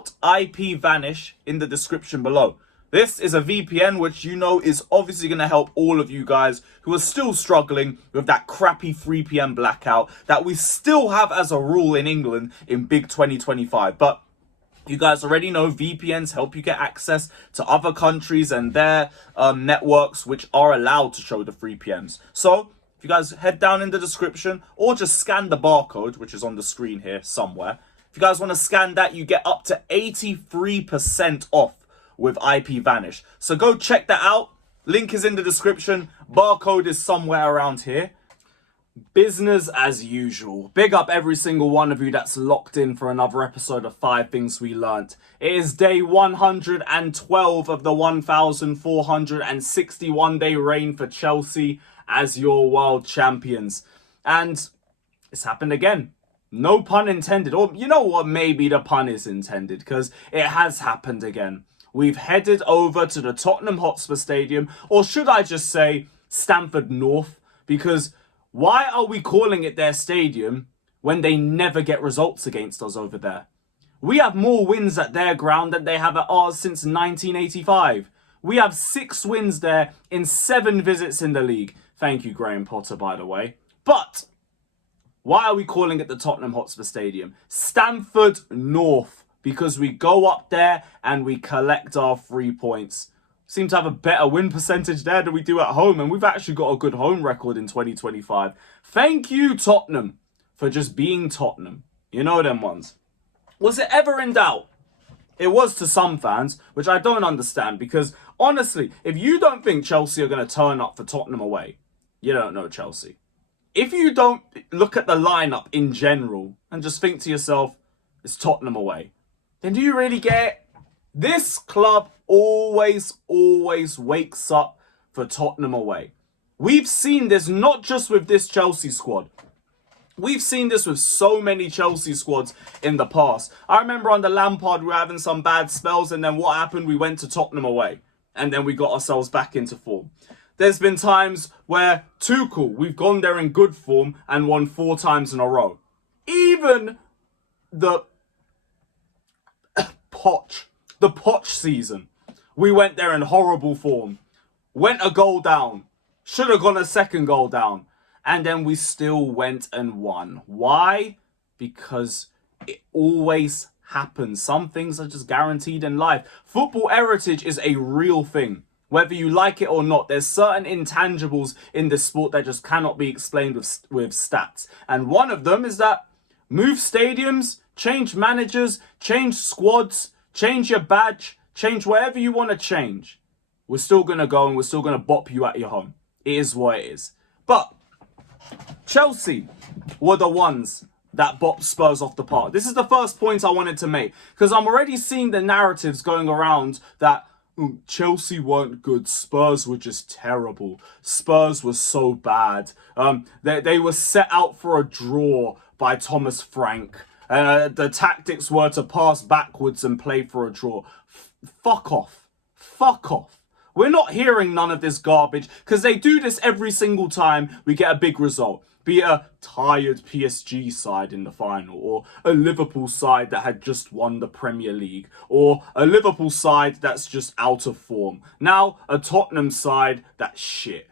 out IPVanish in the description below. This is a VPN which you know is obviously going to help all of you guys who are still struggling with that crappy 3 PM blackout that we still have as a rule in England in big 2025. But you guys already know VPNs help you get access to other countries and their networks which are allowed to show the 3 PMs. So if you guys head down in the description or just scan the barcode, which is on the screen here somewhere. If you guys want to scan that, you get up to 83% off with IPVanish. So go check that out. Link is in the description. Barcode is somewhere around here. Business as usual. Big up every single one of you that's locked in for another episode of 5 Things We Learnt. It is day 112 of the 1,461-day reign for Chelsea as your world champions. And it's happened again. No pun intended. Or you know what? Maybe the pun is intended because it has happened again. We've headed over to the Tottenham Hotspur Stadium, or should I just say Stamford North, because why are we calling it their stadium when they never get results against us over there? We have more wins at their ground than they have at ours since 1985. We have 6 wins there in 7 visits in the league. Thank you, Graham Potter, by the way. But why are we calling it the Tottenham Hotspur Stadium? Stamford North. Because we go up there and we collect our 3 points. Seem to have a better win percentage there than we do at home. And we've actually got a good home record in 2025. Thank you, Tottenham, for just being Tottenham. You know them ones. Was it ever in doubt? It was to some fans, which I don't understand. Because, honestly, if you don't think Chelsea are going to turn up for Tottenham away, you don't know Chelsea. If you don't look at the lineup in general and just think to yourself, it's Tottenham away, then do you really get it? This club always wakes up for Tottenham away. We've seen this not just with this Chelsea squad. We've seen this with so many Chelsea squads in the past. I remember under Lampard we were having some bad spells, and then what happened? We went to Tottenham away. And then we got ourselves back into form. There's been times where Tuchel, we've gone there in good form and won 4 times in a row. Even the Poch season, we went there in horrible form, went a goal down, should have gone a second goal down, and then we still went and won. Why? Because it always happens. Some things are just guaranteed in life. Football heritage is a real thing. Whether you like it or not, there's certain intangibles in this sport that just cannot be explained with stats. And one of them is that move stadiums, change managers, change squads, change your badge, change whatever you want to change. We're still going to go and we're still going to bop you at your home. It is what it is. But Chelsea were the ones that bopped Spurs off the park. This is the first point I wanted to make, because I'm already seeing the narratives going around that Chelsea weren't good. Spurs were just terrible. Spurs were so bad. They were set out for a draw by Thomas Frank. The tactics were to pass backwards and play for a draw. Fuck off. Fuck off. We're not hearing none of this garbage because they do this every single time we get a big result. Be it a tired PSG side in the final, or a Liverpool side that had just won the Premier League, or a Liverpool side that's just out of form. Now, a Tottenham side that's shit.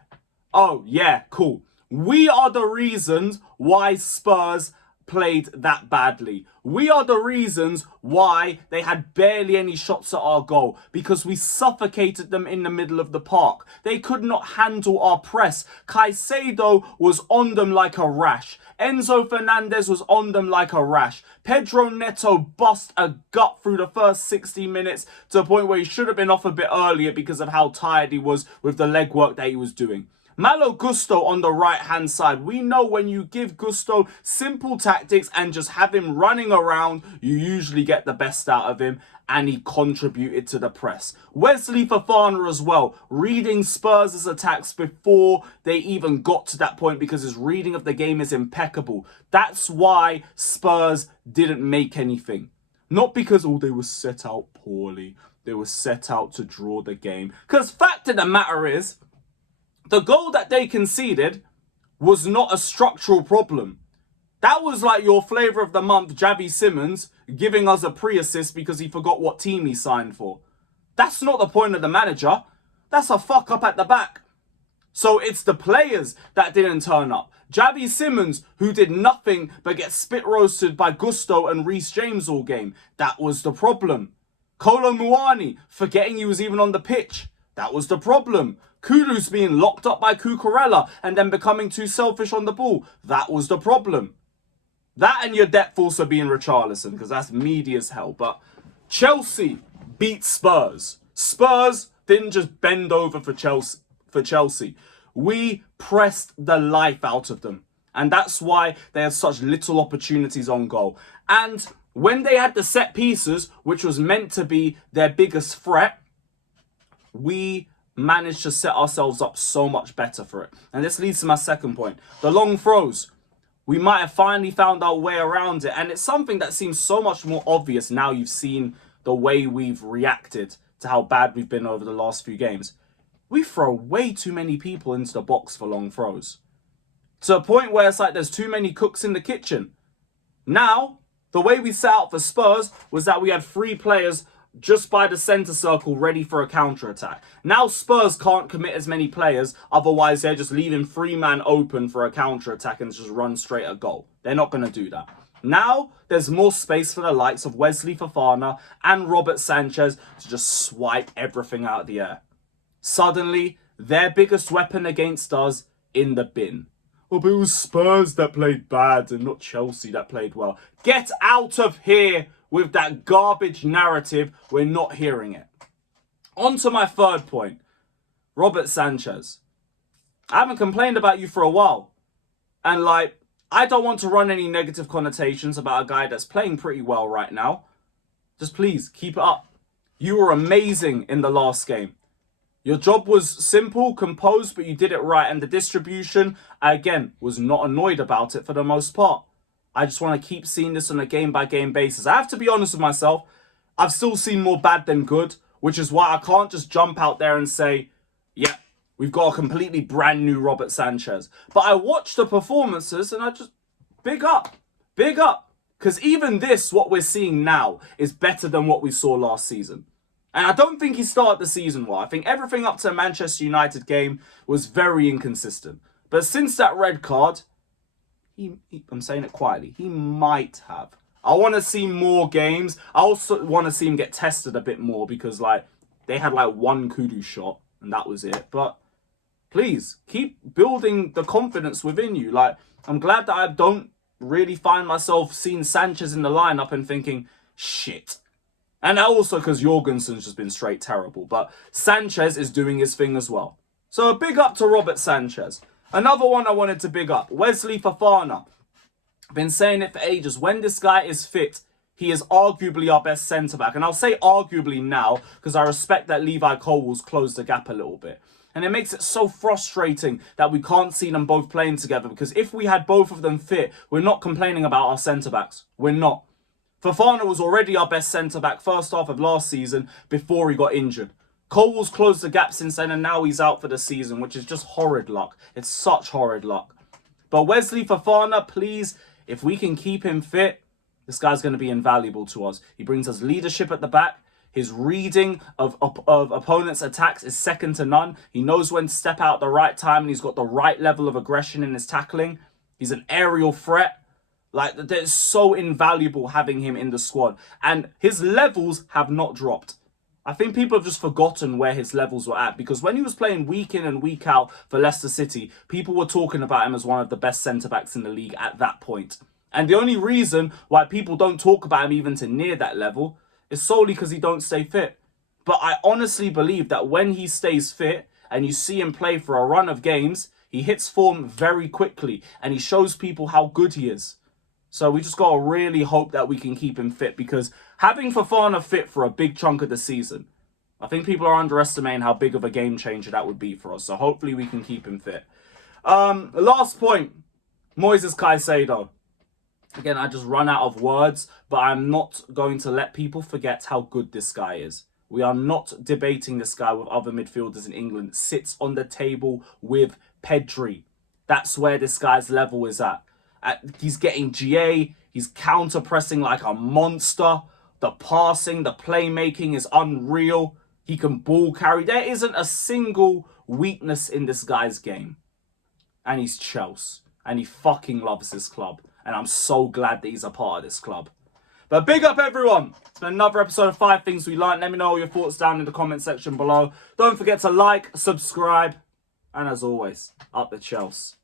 Oh, yeah, cool. We are the reasons why Spurs played that badly. We are the reasons why they had barely any shots at our goal, because we suffocated them in the middle of the park. They could not handle our press. Caicedo was on them like a rash. Enzo Fernandez was on them like a rash. Pedro Neto bust a gut through the first 60 minutes to a point where he should have been off a bit earlier because of how tired he was with the legwork that he was doing. Malo Gusto on the right-hand side. We know when you give Gusto simple tactics and just have him running around, you usually get the best out of him, and he contributed to the press. Wesley Fofana as well, reading Spurs' attacks before they even got to that point because his reading of the game is impeccable. That's why Spurs didn't make anything. Not because, they were set out poorly. They were set out to draw the game. Because fact of the matter is, the goal that they conceded was not a structural problem. That was like your flavour of the month, Javi Simmons, giving us a pre-assist because he forgot what team he signed for. That's not the point of the manager. That's a fuck up at the back. So it's the players that didn't turn up. Javi Simmons, who did nothing but get spit roasted by Gusto and Reece James all game. That was the problem. Kolo Muani, forgetting he was even on the pitch. That was the problem. Kudus being locked up by Cucurella and then becoming too selfish on the ball. That was the problem. That and your depth also being Richarlison, because that's meaty as hell. But Chelsea beat Spurs. Spurs didn't just bend over for Chelsea. We pressed the life out of them. And that's why they had such little opportunities on goal. And when they had the set pieces, which was meant to be their biggest threat, we managed to set ourselves up so much better for it. And this leads to my second point. The long throws. We might have finally found our way around it. And it's something that seems so much more obvious now you've seen the way we've reacted to how bad we've been over the last few games. We throw way too many people into the box for long throws. To a point where it's like there's too many cooks in the kitchen. Now, the way we set out for Spurs was that we had 3 players just by the centre circle ready for a counter-attack. Now Spurs can't commit as many players, otherwise they're just leaving 3-man open for a counter-attack and just run straight at goal. They're not going to do that. Now there's more space for the likes of Wesley Fofana and Robert Sanchez to just swipe everything out of the air. Suddenly, their biggest weapon against us in the bin. Oh, but it was Spurs that played bad and not Chelsea that played well. Get out of here with that garbage narrative. We're not hearing it. On to my third point. Robert Sanchez. I haven't complained about you for a while. And I don't want to run any negative connotations about a guy that's playing pretty well right now. Just please, keep it up. You were amazing in the last game. Your job was simple, composed, but you did it right. And the distribution, I, again, was not annoyed about it for the most part. I just want to keep seeing this on a game-by-game basis. I have to be honest with myself. I've still seen more bad than good, which is why I can't just jump out there and say, yeah, we've got a completely brand new Robert Sanchez. But I watched the performances and I just, big up. Because even this, what we're seeing now, is better than what we saw last season. And I don't think he started the season well. I think everything up to the Manchester United game was very inconsistent. But since that red card, I'm saying it quietly, he might have. I want to see more games. I also want to see him get tested a bit more because they had one kudu shot and that was it. But please, keep building the confidence within you. I'm glad that I don't really find myself seeing Sanchez in the lineup and thinking, shit. And also because Jorgensen's just been straight terrible. But Sanchez is doing his thing as well. So a big up to Robert Sanchez. Another one I wanted to big up. Wesley Fofana. I've been saying it for ages. When this guy is fit, he is arguably our best centre-back. And I'll say arguably now because I respect that Levi Colwill's closed the gap a little bit. And it makes it so frustrating that we can't see them both playing together. Because if we had both of them fit, we're not complaining about our centre-backs. We're not. Fofana was already our best centre-back first half of last season before he got injured. Colwill's closed the gap since then and now he's out for the season, which is just horrid luck. It's such horrid luck. But Wesley Fofana, please, if we can keep him fit, this guy's going to be invaluable to us. He brings us leadership at the back. His reading of opponents' attacks is second to none. He knows when to step out at the right time and he's got the right level of aggression in his tackling. He's an aerial threat. It's so invaluable having him in the squad. And his levels have not dropped. I think people have just forgotten where his levels were at. Because when he was playing week in and week out for Leicester City, people were talking about him as one of the best centre-backs in the league at that point. And the only reason why people don't talk about him even to near that level is solely because he don't stay fit. But I honestly believe that when he stays fit and you see him play for a run of games, he hits form very quickly and he shows people how good he is. So we just got to really hope that we can keep him fit because having Fofana fit for a big chunk of the season, I think people are underestimating how big of a game changer that would be for us. So hopefully we can keep him fit. Last point, Moises Caicedo. Again, I just run out of words, but I'm not going to let people forget how good this guy is. We are not debating this guy with other midfielders in England. Sits on the table with Pedri. That's where this guy's level is at. He's getting GA. He's counter-pressing like a monster. The passing, the playmaking is unreal. He can ball carry. There isn't a single weakness in this guy's game. And he's Chelsea. And he fucking loves this club. And I'm so glad that he's a part of this club. But big up everyone. It's been another episode of 5 Things We Learned. Let me know all your thoughts down in the comment section below. Don't forget to like, subscribe. And as always, up the Chelsea.